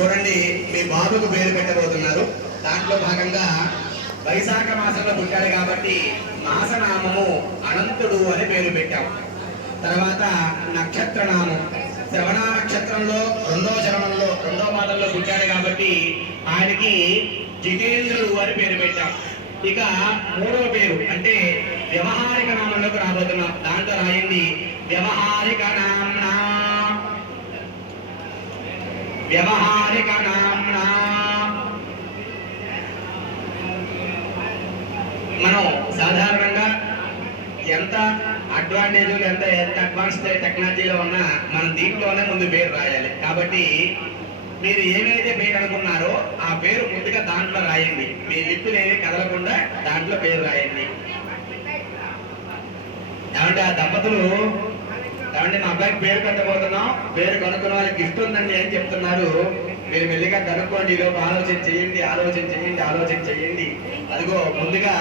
చూడండి, మీ బాబుకు పేరు పెట్టబోతున్నారు. దాంట్లో భాగంగా వైశాఖ మాసంలో పుట్టాడు కాబట్టి మాసనామము అనంతుడు అని పేరు పెట్టాం. తర్వాత నక్షత్రనామం, శ్రవణ నక్షత్రంలో రెండో చరణంలో రెండో పాదంలో పుట్టాడు కాబట్టి ఆయనకి జితేంద్రుడు అని పేరు పెట్టాం. ఇక మూడవ పేరు అంటే వ్యవహారిక నామంలోకి రాబోతున్నాం. దాంట్లో రాయండి వ్యవహారిక నామ్నా, వ్యవహారిక నామ్నా. మనం సాధారణంగా ఎంత అడ్వాంటేజ్ ఎంత అడ్వాన్స్ టెక్నాలజీలో ఉన్నా మనం దీంట్లోనే ముందు పేరు రాయాలి. కాబట్టి మీరు ఏమైతే పేరు అనుకున్నారో ఆ పేరు ముందుగా దాంట్లో రాయండి. మీ లిప్పులు ఏమి కదలకుండా దాంట్లో పేరు రాయండి. ఏమంటే ఆ దంపతులు ఏమంటే మా అబ్బాయికి పేరు పెట్టబోతున్నాం, పేరు కనుక్కున్న వాళ్ళకి గిఫ్ట్ ఉందండి అని చెప్తున్నారు. మీరు మెల్లిగా కనుక్కోండి, ఈలోపు ఆలోచన చేయండి, ఆలోచన చేయండి, ఆలోచన చేయండి. అదిగో ముందుగా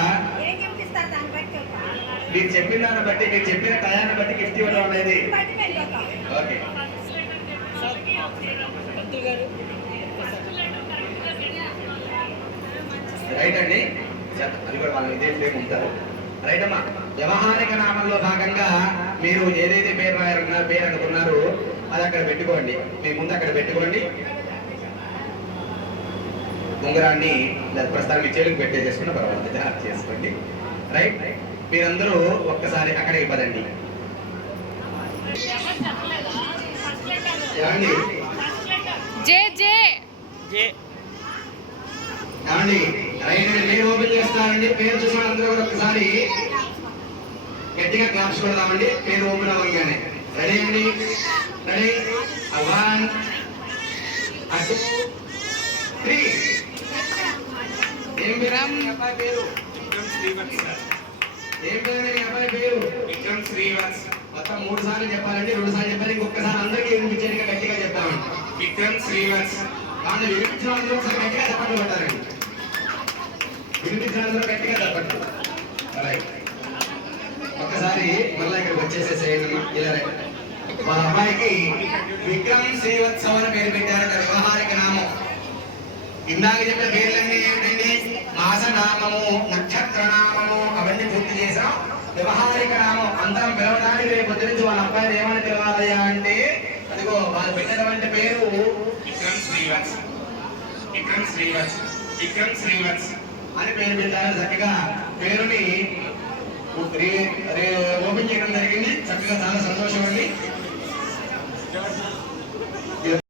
మీరు చెప్పిన దాన్ని బట్టి, మీరు చెప్పిన టయాన్ని బట్టి గిఫ్ట్ ఇవ్వడం అనేది. ఓకే, రైట్ అండి. అది కూడా వాళ్ళు ఇదే ఫ్రేమ్ ఉంటారు. రైట్ అమ్మా. వ్యవహారిక నామంలో భాగంగా మీరు ఏదైతే పేరు అనుకున్నారో అది అక్కడ పెట్టుకోండి. మీ ముందు అక్కడ పెట్టుకోండి. ఉంగరాన్ని ప్రస్తుతానికి మీ చేతికి పెట్టేసుకున్న పర్వాలేదు, జాగ్రత్త చేసుకోండి. రైట్, మీరందరూ ఒక్కసారి అక్కడికి పదండి. ఏమండి ఏమండి రైట్ అండి, పేరు ఓపెన్ చేస్తానండి. పేరు చూసిన అందరూ కూడా ఒకసారి గట్టిగా క్లాప్స్ కొడదామండి. పేరు ఓపెన్ అవ్వగానే రెడీ అండి. రెడీ, 1 2 3. ఏం పేరు అబ్బాయి పేరు? ఏం పేరు మీ అబ్బాయి పేరు? విక్రమ్ శ్రీవత్స్. మొత్తం 3 సార్లు చెప్పాలండి, 2 సార్లు చెప్పాలి. ఇంకొకసారి అందరికీ వినిపించేది గట్టిగా చెప్తామండి. విక్రమ్ శ్రీవత్స్. కానీ వినిపించిన వాళ్ళు ఒకసారి గట్టిగా చెప్పట్లు పెట్టారండి. వినిపించిన వాళ్ళు గట్టిగా చెప్పట్లు. ఒక్కసారి మళ్ళీ ఇక్కడికి వచ్చేసేసేయండి. ఇలా మా అబ్బాయికి విక్రమ్ శ్రీవత్సవ్ అని పేరు పెట్టారు. వ్యవహారిక నామం. ఇందాక చెప్పిన పేర్లన్నీ ఏమిటండి? మాసనామము, నక్షత్రనామము అవన్నీ పూర్తి చేసాం. వ్యవహారిక నామం అందరం పిలవడానికి రేపు నుంచి వాళ్ళ అబ్బాయిని ఏమని పిలవాలయ్యా అంటే అదిగో వాళ్ళు పెట్టినటువంటి పేరు విక్రమ్ శ్రీవత్స్. విక్రమ్ శ్రీవత్స్, విక్రమ్ శ్రీవత్స్ అని పేరు పెట్టారు. చక్కగా పేరుని ఓపెన్ చేయడం జరిగింది. చక్కగా చాలా సంతోషం అండి.